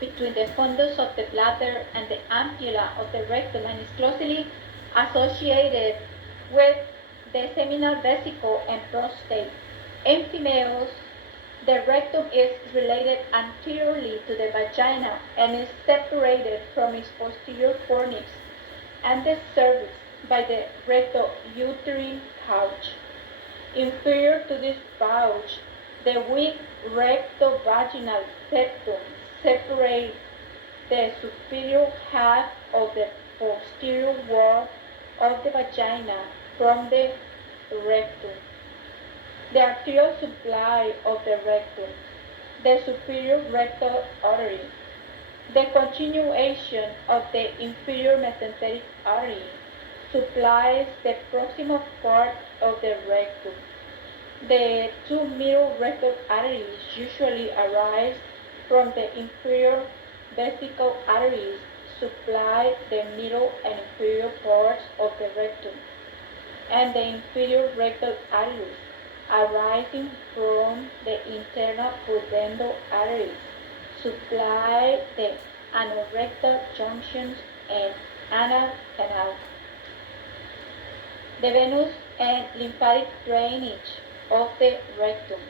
between the fundus of the bladder and the ampulla of the rectum and is closely associated with the seminal vesicle and prostate. In females, the rectum is related anteriorly to the vagina and is separated from its posterior fornix and the cervix by the recto-uterine pouch. Inferior to this pouch, the weak recto-vaginal septum separates the superior half of the posterior wall of the vagina from the rectum. The arterial supply of the rectum, the superior rectal artery, the continuation of the inferior mesenteric artery supplies the proximal part of the rectum. The two middle rectal arteries usually arise from the inferior vesical arteries supply the middle and inferior parts of the rectum, and the inferior rectal arteries arising from the internal pudendal arteries supply the anorectal junctions and anal canal. The venous and lymphatic drainage of the rectum.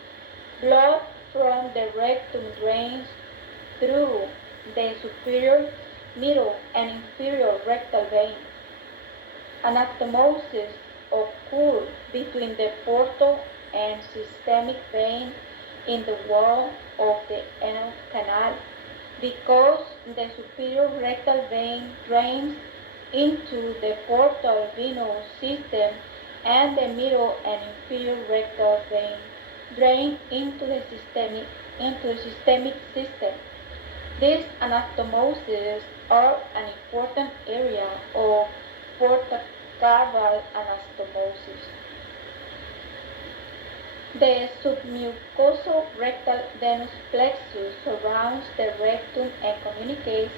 Blood from the rectum drains through the superior, middle, and inferior rectal veins. Anastomosis occurs between the portal and systemic vein in the wall of the anal canal because the superior rectal vein drains into the portal venous system and the middle and inferior rectal vein drain into the systemic system. These anastomoses are an important area of portocaval anastomosis. The submucosal rectal venous plexus surrounds the rectum and communicates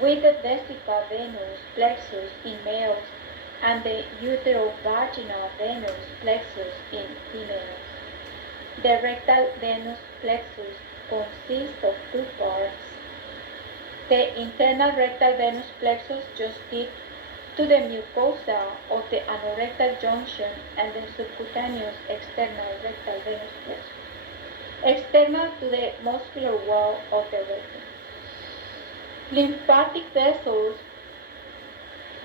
with the vesical venous plexus in males and the uterovaginal venous plexus in females. The rectal venous plexus consists of two parts. The internal rectal venous plexus just dips to the mucosa of the anorectal junction and the subcutaneous external rectal venous plexus, external to the muscular wall of the rectum. Lymphatic vessels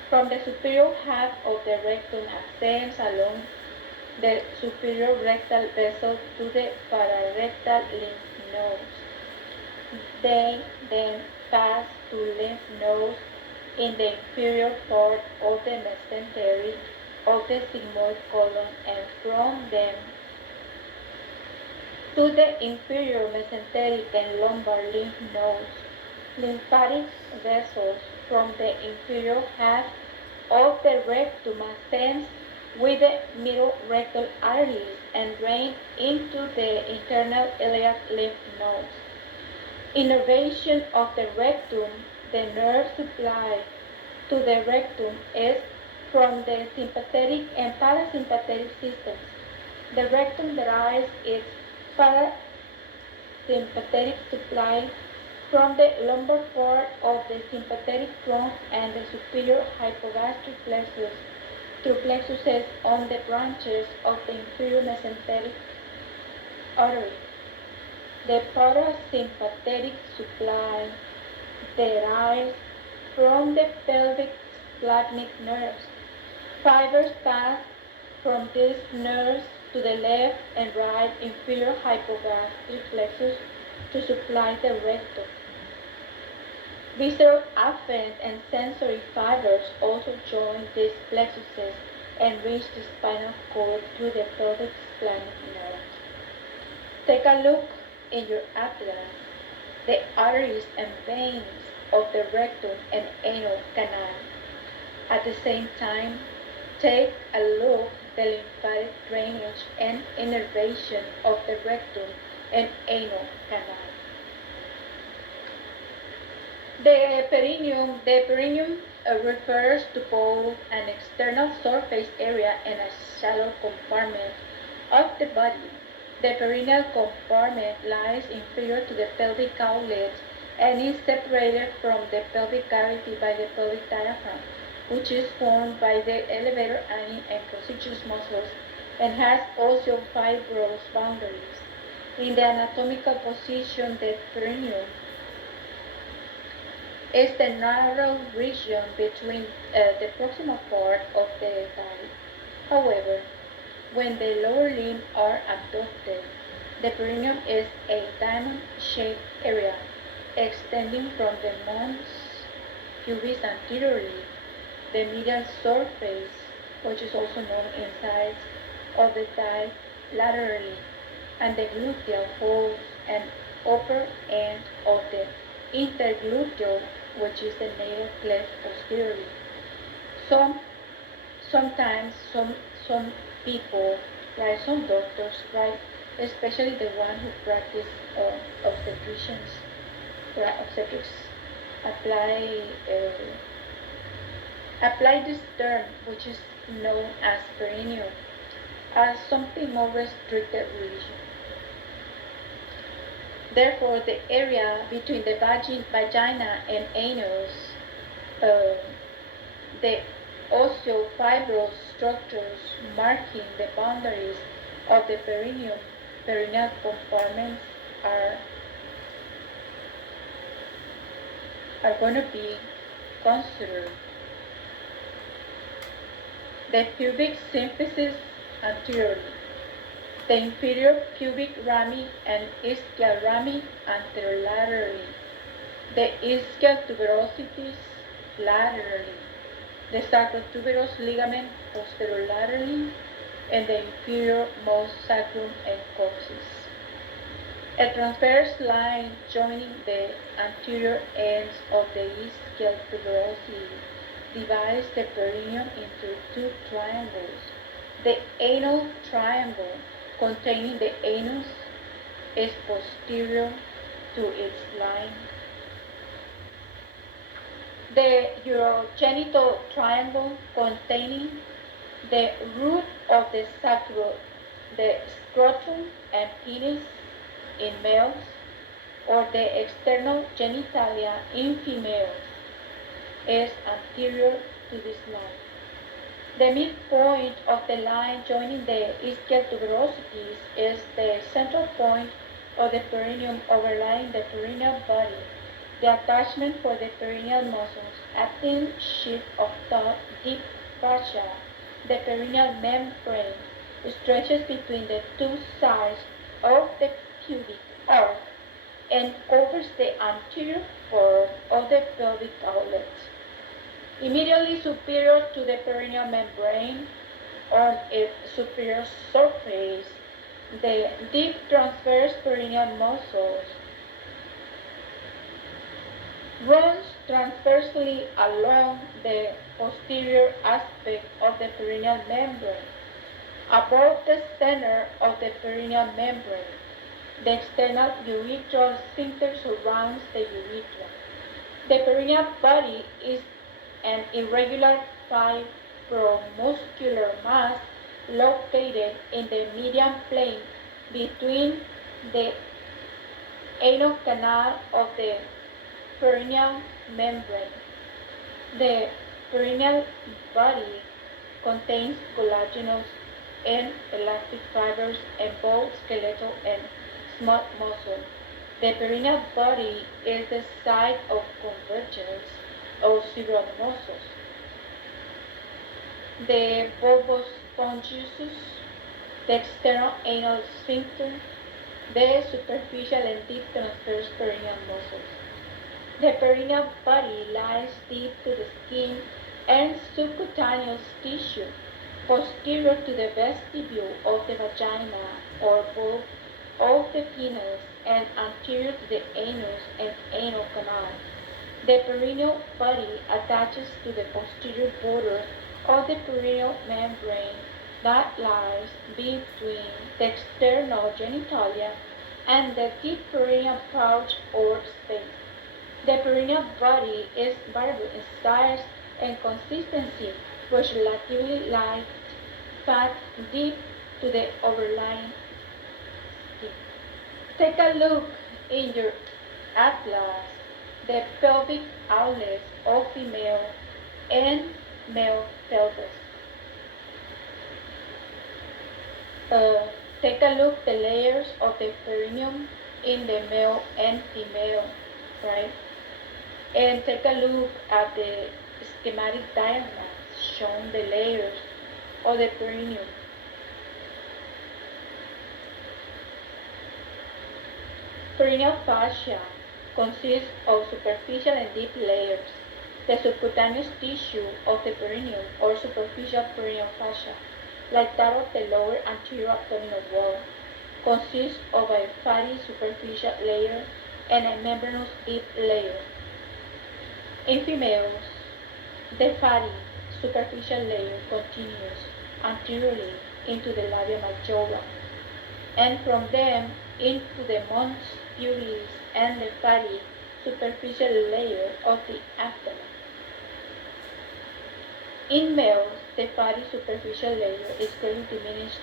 from the superior half of the rectum ascends along the superior rectal vessel to the pararectal lymph nodes. They then pass to lymph nodes in the inferior part of the mesentery of the sigmoid colon and from them to the inferior mesenteric and lumbar lymph nodes. Lymphatic vessels from the inferior half of the rectum ascends with the middle rectal arteries and drain into the internal iliac lymph nodes. Innervation of the rectum. The nerve supply to the rectum is from the sympathetic and parasympathetic systems. The rectum derives its parasympathetic supply from the lumbar part of the sympathetic trunk and the superior hypogastric plexus through plexuses on the branches of the inferior mesenteric artery. The parasympathetic supply derives from the pelvic splanchnic nerves. Fibers pass from these nerves to the left and right inferior hypogastric plexus to supply the rectum. Visceral afferent and sensory fibers also join these plexuses and reach the spinal cord through the pelvic splanchnic nerves. Take a look in your atlas. The arteries and veins of the rectum and anal canal. At the same time, take a look at the lymphatic drainage and innervation of the rectum and anal canal. The perineum refers to both an external surface area and a shallow compartment of the body. The perineal compartment lies inferior to the pelvic outlet and is separated from the pelvic cavity by the pelvic diaphragm, which is formed by the elevator ani and coccygis muscles and has also fibrous boundaries. In the anatomical position, the perineum is the narrow region between the proximal part of the thigh. However, when the lower limbs are abducted, the perineum is a diamond-shaped area extending from the mons pubis anteriorly, the medial surface, which is also known inside of the thigh laterally, and the gluteal folds and upper end of the intergluteal, which is the navel cleft posteriorly. Sometimes some people, like some doctors, right, especially the one who practice obstetrics, apply apply this term, which is known as perineum, as something more restricted region. Therefore, the area between the vagina and anus, the osteofibrous structures marking the boundaries of the perineal compartments are going to be considered. The pubic symphysis anteriorly, the inferior pubic rami and ischial rami anterolaterally, the ischial tuberosities laterally, the sacrotuberous ligament posterolaterally, and the inferior most sacrum and coccyx. A transverse line joining the anterior ends of the ischial tuberosity divides the perineum into two triangles. The anal triangle containing the anus is posterior to its line. The urogenital triangle containing the root of the scrotum and penis in males, or the external genitalia in females, is anterior to this line. The midpoint of the line joining the ischial tuberosities is the central point of the perineum overlying the perineal body. The attachment for the perineal muscles, a thin sheet of deep fascia, the perineal membrane, stretches between the two sides of the pubic arch and covers the anterior form of the pelvic outlet. Immediately superior to the perineal membrane, on its superior surface, the deep transverse perineal muscles runs transversely along the posterior aspect of the perineal membrane. Above the center of the perineal membrane, the external urethral sphincter surrounds the urethra. The perineal body is an irregular fibromuscular mass located in the median plane between the anal canal of the perineal membrane. The perineal body contains collagenous and elastic fibers in both skeletal and smooth muscle. The perineal body is the site of convergence of several muscles. The bulbus spongiosum, the external anal sphincter, the superficial and deep transverse perineal muscles. The perineal body lies deep to the skin and subcutaneous tissue, posterior to the vestibule of the vagina or bulb of the penis, and anterior to the anus and anal canal. The perineal body attaches to the posterior border of the perineal membrane that lies between the external genitalia and the deep perineal pouch or space. The perineal body is variable in size and consistency, with relatively light fat deep to the overlying skin. Take a look in your atlas the pelvic outlets of female and male pelvis. Take a look at the layers of the perineum in the male and female, right? And take a look at the schematic diagrams showing the layers of the perineum. Perineal fascia consists of superficial and deep layers. The subcutaneous tissue of the perineum or superficial perineal fascia, like that of the lower anterior abdominal wall, consists of a fatty superficial layer and a membranous deep layer. In females, the fatty superficial layer continues anteriorly into the labia majora, and from them into the mons pubis and the fatty superficial layer of the abdomen. In males, the fatty superficial layer is greatly diminished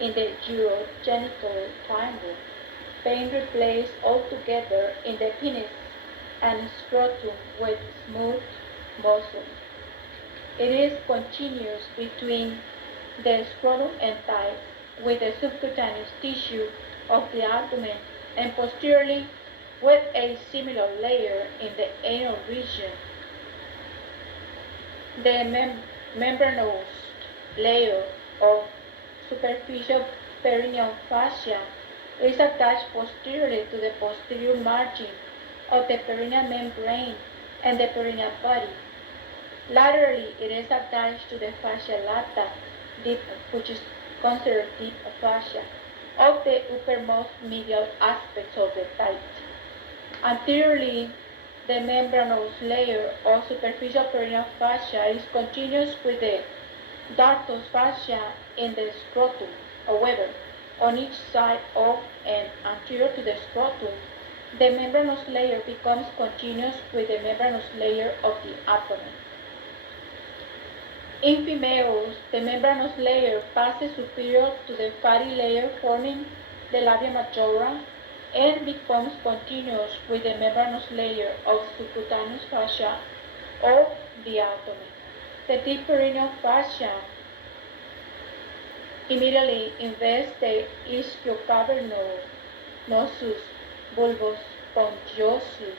in the urogenital triangle, being replaced altogether in the penis and scrotum with smooth muscle. It is continuous between the scrotum and thighs with the subcutaneous tissue of the abdomen and posteriorly with a similar layer in the anal region. The membranous layer of superficial perineal fascia is attached posteriorly to the posterior margin of the perineal membrane and the perineal body. Laterally, it is attached to the fascia lata, which is considered deep fascia, of the uppermost medial aspects of the thigh. Anteriorly, the membranous layer of superficial perineal fascia is continuous with the dartos fascia in the scrotum. However, on each side of and anterior to the scrotum, the membranous layer becomes continuous with the membranous layer of the abdomen. In females, the membranous layer passes superior to the fatty layer forming the labia majora and becomes continuous with the membranous layer of subcutaneous fascia of the abdomen. The deep perineal fascia immediately invests the ischiocavernosus, bulbus spongiosus,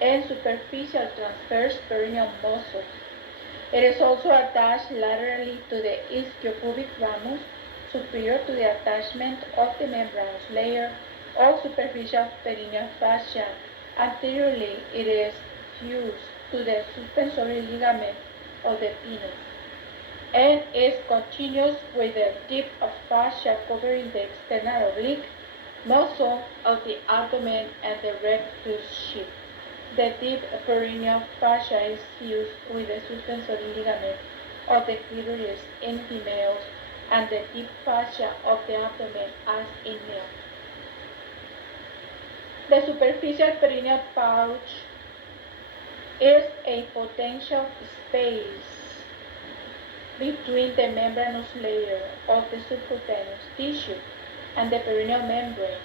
and superficial transverse perineal muscles. It is also attached laterally to the ischiopubic ramus, superior to the attachment of the membranous layer of superficial perineal fascia. Anteriorly, it is fused to the suspensory ligament of the penis and is continuous with the deep fascia covering the external oblique muscle of the abdomen and the rectus sheath. The deep perineal fascia is fused with the suspensory ligament of the clitoris in females and the deep fascia of the abdomen as in males. The superficial perineal pouch is a potential space between the membranous layer of the subcutaneous tissue and the perineal membrane.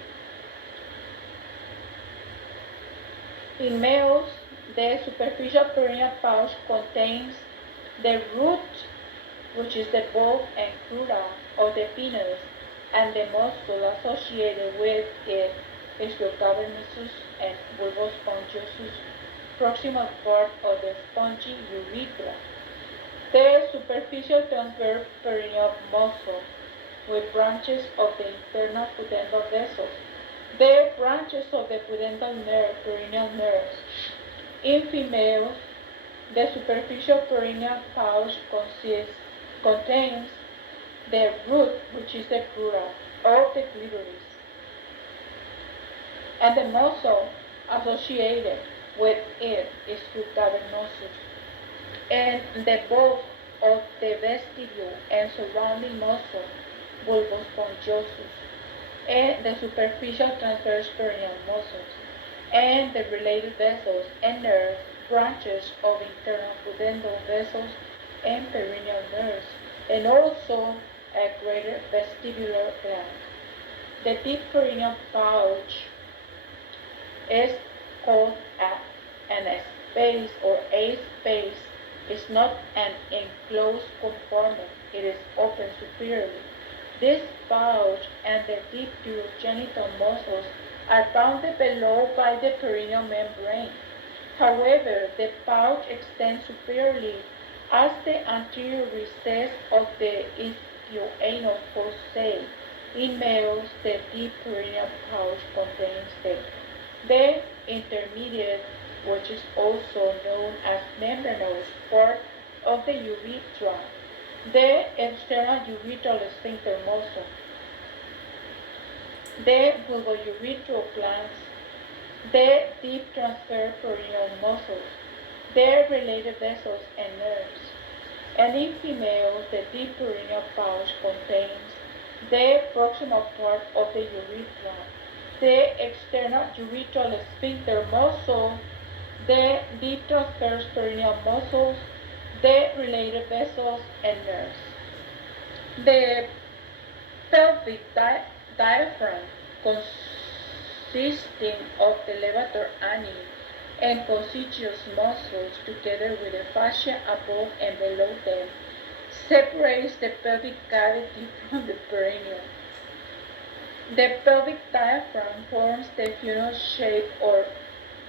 In males, the superficial perineal pouch contains the root, which is the bulb and crura of the penis, and the muscle associated with it, ischiocavernosus and bulbus spongiosus, proximal part of the spongy urethra. The superficial transverse perineal muscle with branches of the internal pudendal vessels. The branches of the pudendal nerve, perineal nerves. In females, the superficial perineal pouch contains the root, which is the crura, of the clitoris, and the muscle associated with it is ischiocavernosus, and the bulb of the vestibule and surrounding muscle, bulbus spongiosus, and the superficial transverse perineal muscles, and the related vessels and nerve branches of internal pudendal vessels and perineal nerves, and also a greater vestibular gland. The deep perineal pouch is called an and a space or a space is not an enclosed compartment, it is open superiorly. This pouch and the deep urogenital muscles are bounded below by the perineal membrane. However, the pouch extends superiorly as the anterior recess of the ischioanal fossae. In males, the deep perineal pouch contains the intermediate, which is also known as membranous part of the urethra, the external urethral sphincter muscle, the vulvourethral glands, the deep transverse perineal muscles, their related vessels and nerves. And in females, the deep perineal pouch contains the proximal part of the urethra, the external urethral sphincter muscle, the deep transverse perineal muscles, the related vessels and nerves. The pelvic diaphragm, consisting of the levator ani and coccygeus muscles together with the fascia above and below them, separates the pelvic cavity from the perineum. The pelvic diaphragm forms the funnel shape or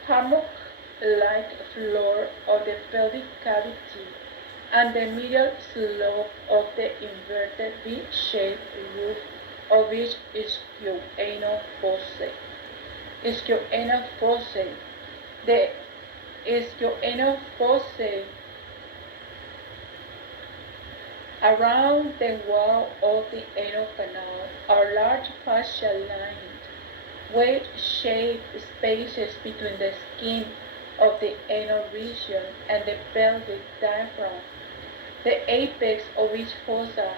hammock-like floor of the pelvic cavity and the medial slope of the inverted V-shaped roof of each ischioanal fossa. The ischioanal fossa around the wall of the anal canal are large fascia-lined, wedge-shaped spaces between the skin of the anal region and the pelvic diaphragm. The apex of each fossa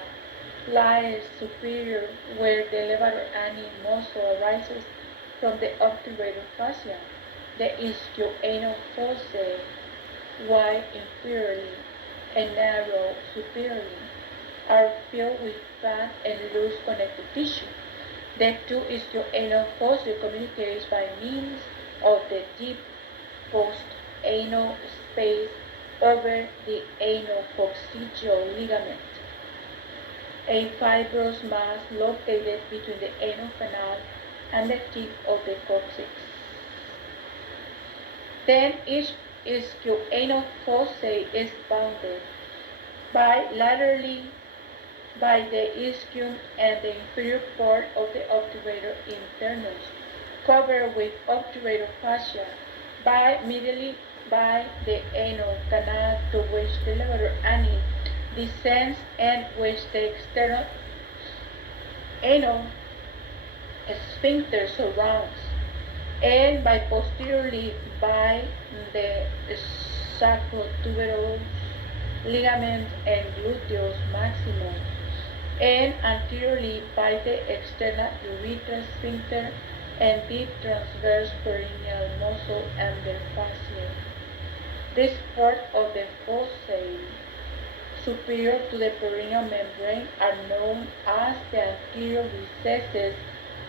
lies superior where the levator ani muscle arises from the obturator fascia. The ischioanal fossae, wide inferiorly and narrow superiorly, are filled with fat and loose connective tissue. The two ischioanal fossae communicate by means of the deep post-anal space over the anal coccygeal ligament, a fibrous mass located between the anal canal and the tip of the coccyx. Then each ischioanal fossa is bounded bilaterally by the ischium and the inferior part of the obturator internus, covered with obturator fascia, medially by the anal canal to which the levator ani descends and which the external anal sphincter surrounds, and by posteriorly by the sacrotuberous ligament and gluteus maximus, and anteriorly by the external urethral sphincter and deep transverse perineal muscle and their fascia. This part of the fossae superior to the perineal membrane are known as the anterior recesses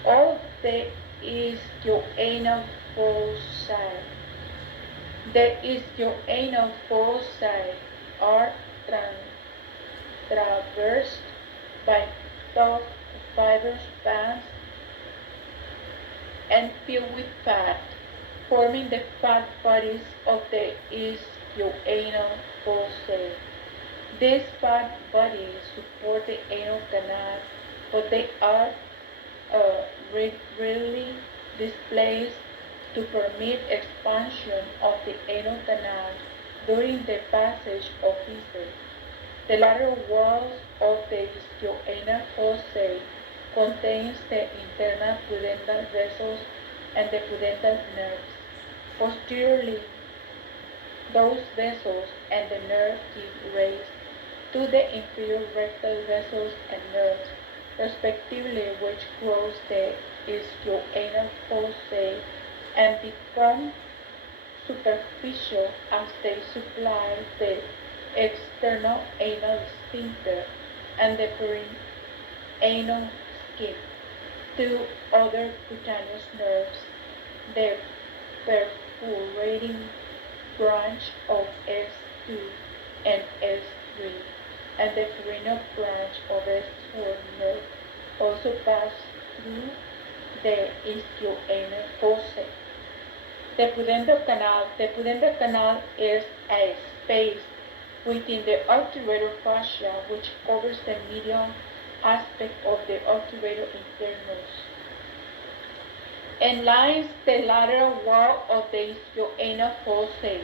of the ischioanal fossae. The ischioanal fossae are traversed by tough fibrous bands and filled with fat, forming the fat bodies of the ischioanal fossae. These fat bodies support the anal canal, but they are readily displaced to permit expansion of the anal canal during the passage of feces. The lateral walls of the ischioanal fossae contains the internal pudendal vessels and the pudendal nerves. Posteriorly, those vessels and the nerves give rise to the inferior rectal vessels and nerves, respectively, which cross the ischioanal fossae and become superficial as they supply the external anal sphincter and the perianal skin. Two other cutaneous nerves, the perforating branch of S2 and S3, and the perineal branch of S4 nerve also pass through the ischioanal fossa. The pudendal canal is a space within the arterial fascia which covers the medial aspect of the arterial internus and lines the lateral wall of the ischioanal fossa.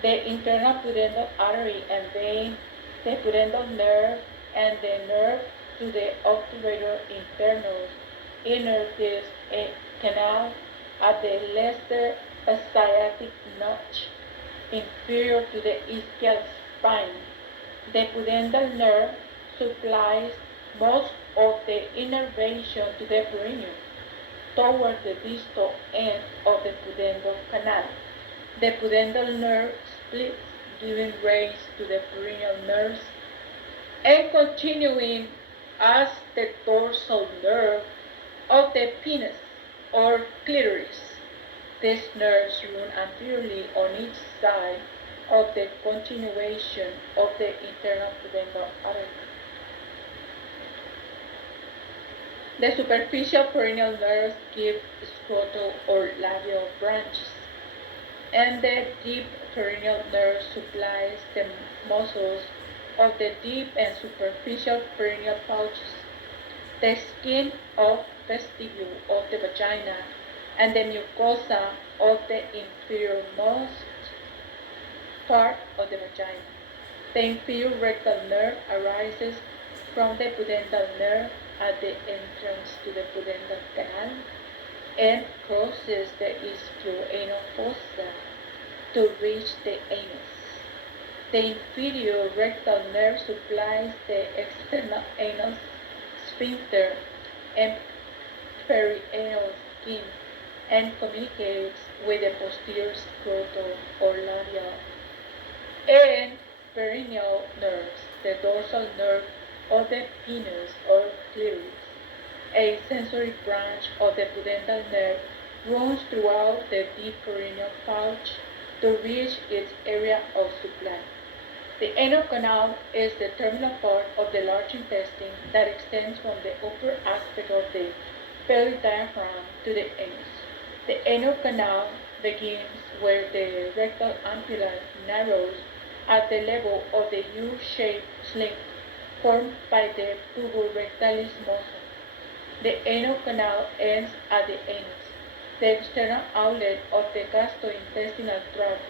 The internal pudendal artery and vein, the pudendal nerve, and the nerve to the arterial internus innervates a canal at the lesser sciatic notch, inferior to the ischial spine. The pudendal nerve supplies most of the innervation to the perineum toward the distal end of the pudendal canal. The pudendal nerve splits, giving rise to the perineal nerves, and continuing as the dorsal nerve of the penis or clitoris. These nerves run anteriorly on each side of the continuation of the internal pudendal artery. The superficial perineal nerves give scrotal or labial branches, and the deep perineal nerve supplies the muscles of the deep and superficial perineal pouches, the skin of vestibule of the vagina, and the mucosa of the inferiormost part of the vagina. The inferior rectal nerve arises from the pudendal nerve at the entrance to the pudendal canal and crosses the ischioanal fossa to reach the anus. The inferior rectal nerve supplies the external anal sphincter and perianal skin and communicates with the posterior scrotal or labial and perineal nerves, the dorsal nerve of the penis or clitoris. A sensory branch of the pudendal nerve runs throughout the deep perineal pouch to reach its area of supply. The anal canal is the terminal part of the large intestine that extends from the upper aspect of the pelvic diaphragm to the anus. The anal canal begins where the rectal ampulla narrows at the level of the U-shaped sling formed by the puborectalis muscle. The anal canal ends at the anus, the external outlet of the gastrointestinal tract.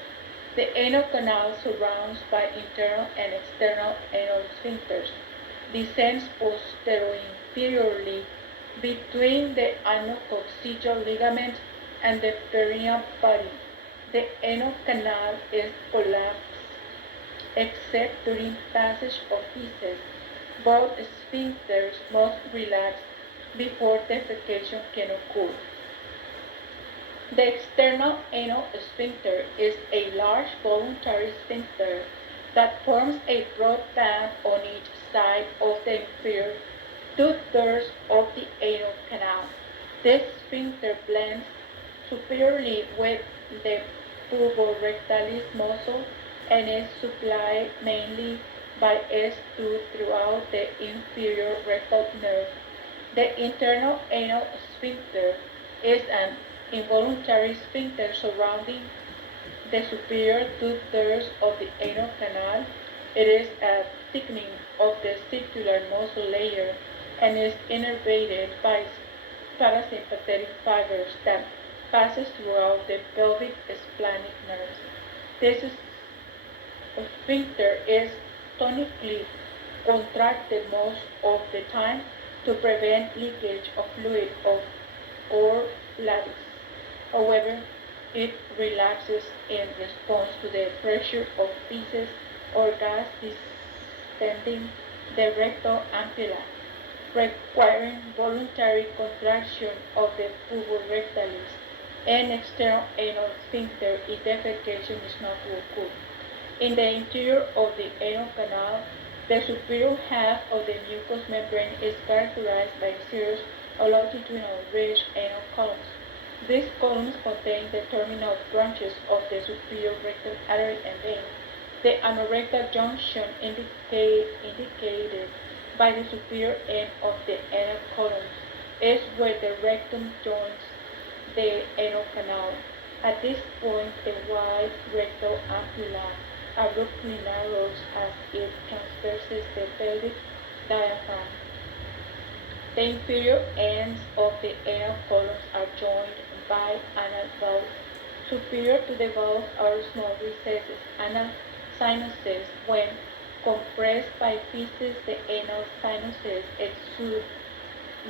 The anal canal surrounds by internal and external anal sphincters, descends posterior-inferiorly between the anococcygeal ligament and the perineal body. The anal canal is collapsed except during passage of feces. Both sphincters must relax before defecation can occur. The external anal sphincter is a large voluntary sphincter that forms a broad band on each side of the inferior two-thirds of the anal canal. This sphincter blends superiorly with the puborectalis muscle and is supplied mainly by S2 throughout the inferior rectal nerve. The internal anal sphincter is an involuntary sphincter surrounding the superior two-thirds of the anal canal. It is a thickening of the circular muscle layer and is innervated by parasympathetic fibers that passes throughout the pelvic splenic nerves. This sphincter is tonically contracted most of the time to prevent leakage of fluid or bladis. However, it relaxes in response to the pressure of feces or gas distending the rectal ampulla, requiring voluntary contraction of the puborectalis and external anal sphincter if defecation is not to occur. In the interior of the anal canal, the superior half of the mucous membrane is characterized by a series of longitudinal ridged anal columns. These columns contain the terminal branches of the superior rectal artery and vein. The anorectal junction indicated by the superior end of the anal column is where the rectum joins the anal canal. At this point, the wide rectal ampulla abruptly narrows as it traverses the pelvic diaphragm. The inferior ends of the anal columns are joined by anal valves. Superior to the valves are small recesses, anal sinuses. When compressed by feces, the anal sinuses exude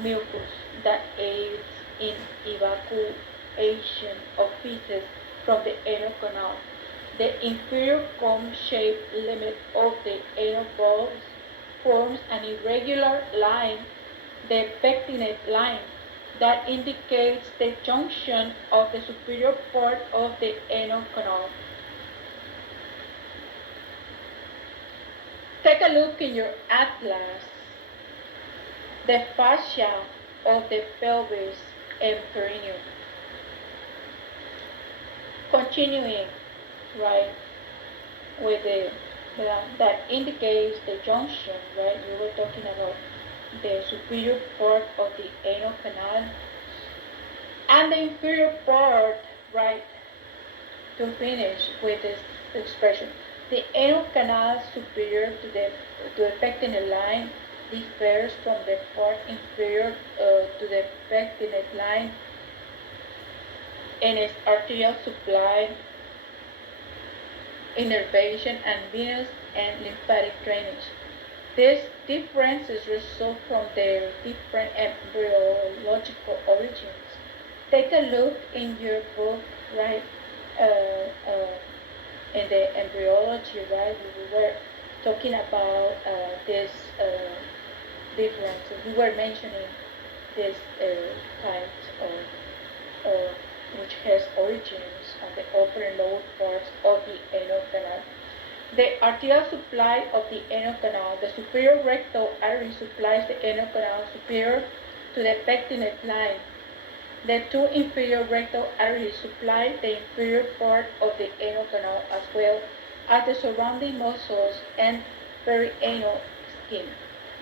mucus that aids in evacuation of feces from the anal canal. The inferior cone-shaped limit of the anal valves forms an irregular line, the pectinate line, that indicates the junction of the superior part of the anal canal. Take a look in your atlas. The fascia of the pelvis and perineum. Continuing, right, with that indicates the junction, right? We were talking about the superior part of the anal canal and the inferior part, right? To finish with this expression, the anal canal superior to the pectinate line differs from the part inferior to the pectinate line in its arterial supply, innervation, and venous and lymphatic drainage. These differences result from their different embryological origins. Take a look in your book, right? In the embryology, right? We were talking about this differences. We were mentioning this types of which has origins on the upper and lower parts of the anal canal. The arterial supply of the anal canal. The superior rectal artery supplies the anal canal superior to the pectinate line. The two inferior rectal arteries supply the inferior part of the anal canal as well as the surrounding muscles and perianal skin.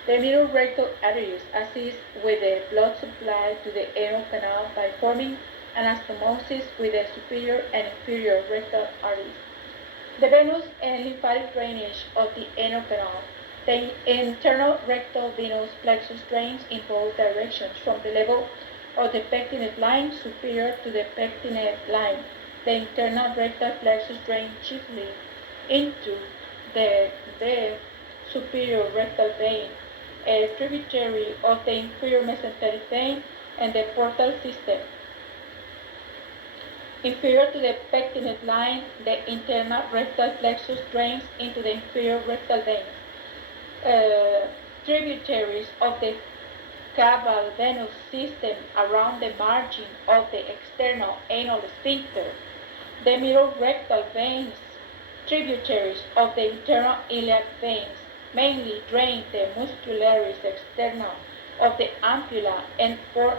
The middle rectal arteries assist with the blood supply to the anal canal by forming anastomosis with the superior and inferior rectal arteries. The venous and lymphatic drainage of the anal canal. The internal rectal venous plexus drains in both directions from the level of the pectinate line superior to the pectinate line. The internal rectal plexus drains chiefly into the superior rectal vein, a tributary of the inferior mesenteric vein and the portal system. Inferior to the pectinate line, the internal rectal plexus drains into the inferior rectal veins. Tributaries of the caval venous system around the margin of the external anal sphincter. The middle rectal veins, tributaries of the internal iliac veins, mainly drain the muscularis externa of the ampulla and for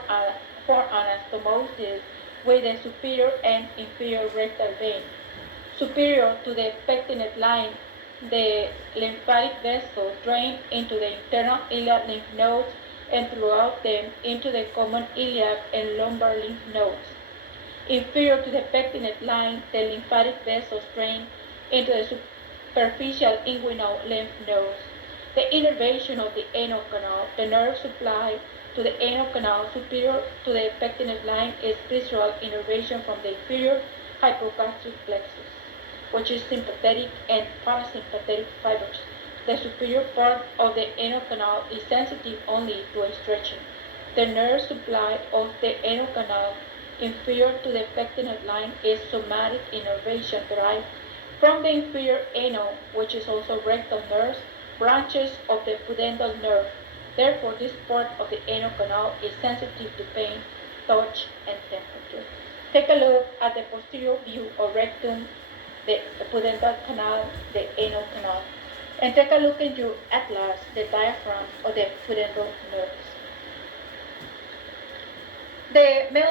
anastomosis with the superior and inferior rectal vein. Superior to the pectinate line, the lymphatic vessels drain into the internal iliac lymph nodes and throughout them into the common iliac and lumbar lymph nodes. Inferior to the pectinate line, the lymphatic vessels drain into the superficial inguinal lymph nodes. The innervation of the anal canal, the nerve supply to the anal canal superior to the pectinate line is visceral innervation from the inferior hypogastric plexus, which is sympathetic and parasympathetic fibers. The superior part of the anal canal is sensitive only to a stretching. The nerve supply of the anal canal inferior to the pectinate line is somatic innervation derived from the inferior anal, which is also rectal nerves, branches of the pudendal nerve. Therefore, this part of the anal canal is sensitive to pain, touch, and temperature. Take a look at the posterior view of rectum, the pudendal canal, the anal canal. And take a look in your atlas, the diaphragm of the pudendal nerves. The male